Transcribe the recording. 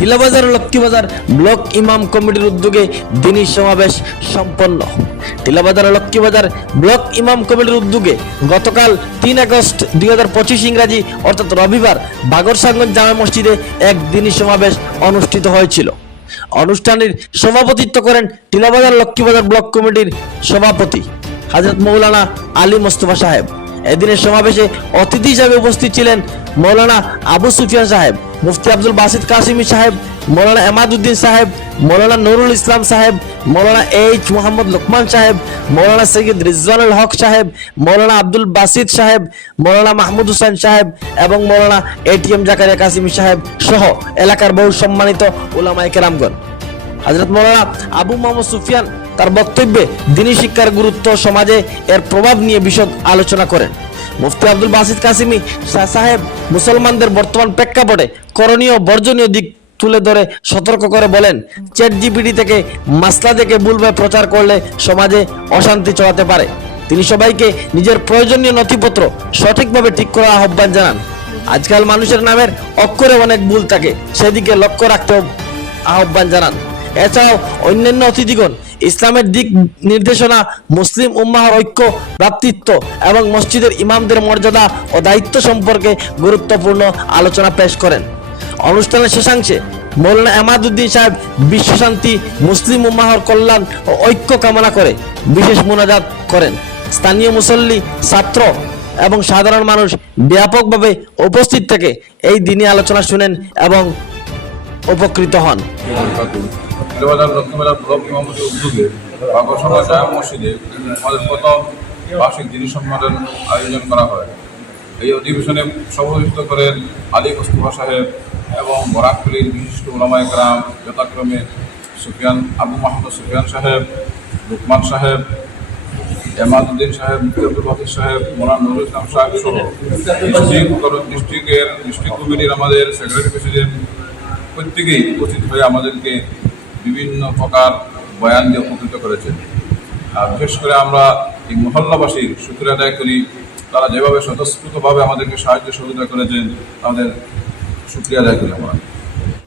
Tilabazar Laxmibazar, block ইমাম কমিটির উদ্যোগে দিনী সমাবেশ সম্পন্ন। টিলাবাজার লক্ষ্মীবাজার, ব্লক ইমাম কমিটির উদ্যোগে গতকাল তিন আগস্ট দুই হাজার পঁচিশ ইংরাজি, অর্থাৎ রবিবার বাগরসাগঞ্জ জামা মসজিদে এক দিনী সমাবেশ অনুষ্ঠিত হয়েছিল। অনুষ্ঠানের সভাপতিত্ব করেন টিলাবাজার লক্ষ্মীবাজার ব্লক কমিটির সভাপতি হাজরত মৌলানা আলী মোস্তফা সাহেব। এদিনের সমাবেশে অতিথি হিসাবে উপস্থিত ছিলেন মৌলানা আবু সুফিয়ান সাহেব। মুফতি আব্দুল বাসিদ কাসিমি সাহেব, মৌলানা এমাদুদ্দিন সাহেব, মৌলানা নুরুল ইসলাম সাহেব, মৌলানা এইচ মোহাম্মদ লোকমান সাহেব, মৌলানা সৈয়দ রিজওয়ানুল হক সাহেব, মৌলানা আব্দুল বাসিদ সাহেব, মৌলানা মাহমুদ হোসেন সাহেব এবং মৌলানা এটিএম জাকারিয়া কাসিমি সাহেব সহ এলাকার বহু সম্মানিত ওলামায়ে কেরামগণ। হজরত মৌলানা আবু মোহাম্মদ সুফিয়ান তার বক্তব্যে দিনী শিক্ষার গুরুত্ব সমাজে এর প্রভাব নিয়ে বিশদ আলোচনা করেন। মুফতি আব্দুল বাসিদ কাসিমি সাহেব মুসলমানদের বর্তমান প্রেক্ষাপটে করণীয় বর্জনীয় দিক তুলে ধরে সতর্ক করে বলেন চ্যাট জিপিটি থেকে মাসলা থেকে ভুলভাবে প্রচার করলে সমাজে অশান্তি চড়াতে পারে। তিনি সবাইকে নিজের প্রয়োজনীয় নথিপত্র সঠিকভাবে ঠিক করার আহ্বান জানান। আজকাল মানুষের নামের অক্ষরে অনেক ভুল থাকে, সেদিকে লক্ষ্য রাখতেও আহ্বান জানান। এছাড়াও অন্যান্য অতিথিগণ, ইসলামের দিক নির্দেশনা, মুসলিম উম্মাহর ঐক্য, ভ্রাতৃত্ব এবং মসজিদের ইমামদের মর্যাদা ও দায়িত্ব সম্পর্কে গুরুত্বপূর্ণ আলোচনা পেশ করেন। অনুষ্ঠানের শেষাংশে মৌলানা এমাদুদ্দিন সাহেব বিশ্বশান্তি, মুসলিম উম্মাহর কল্যাণ ও ঐক্য কামনা করে বিশেষ মোনাজাত করেন। স্থানীয় মুসল্লি, ছাত্র এবং সাধারণ মানুষ ব্যাপকভাবে উপস্থিত থেকে এই দিনে আলোচনা শুনেন এবং উপকৃত হন। বাজার লক্ষ্মীবাজার ব্লক ইমামতির উদ্যোগে বাকরসভা জামা মসজিদে আমাদের প্রথম বার্ষিক দিনী সম্মেলন আয়োজন করা হয়। এই অধিবেশনে সভাপতিত্ব করেন আলী মোস্তফা সাহেব এবং বরাকপুলির বিশিষ্ট ওলামায় গ্রাম যথাক্রমে সুফিয়ান, আবু মাহমুদ সুফিয়ান সাহেব, লুকমান সাহেব, এমাদুদ্দিন সাহেব আব্দুল বাকির সাহেব, মোলান নুরুল ইসলাম সাহেব সহ ডিস্ট্রিক্ট ডিস্ট্রিক্টের ডিস্ট্রিক্ট কমিটির আমাদের সেক্রেটারি প্রেসিডেন্ট প্রত্যেকেই উপস্থিত হয়ে আমাদেরকে বিভিন্ন প্রকার বয়ান দিয়ে উপকৃত করেছেন। আর বিশেষ করে আমরা এই মহল্লাবাসীর শুক্র আদায় করি, তারা যেভাবে স্বতঃস্ফূর্তভাবে আমাদেরকে সাহায্য সহযোগিতা করেছেন, তাদের শুক্রিয়া আদায় করি আমরা।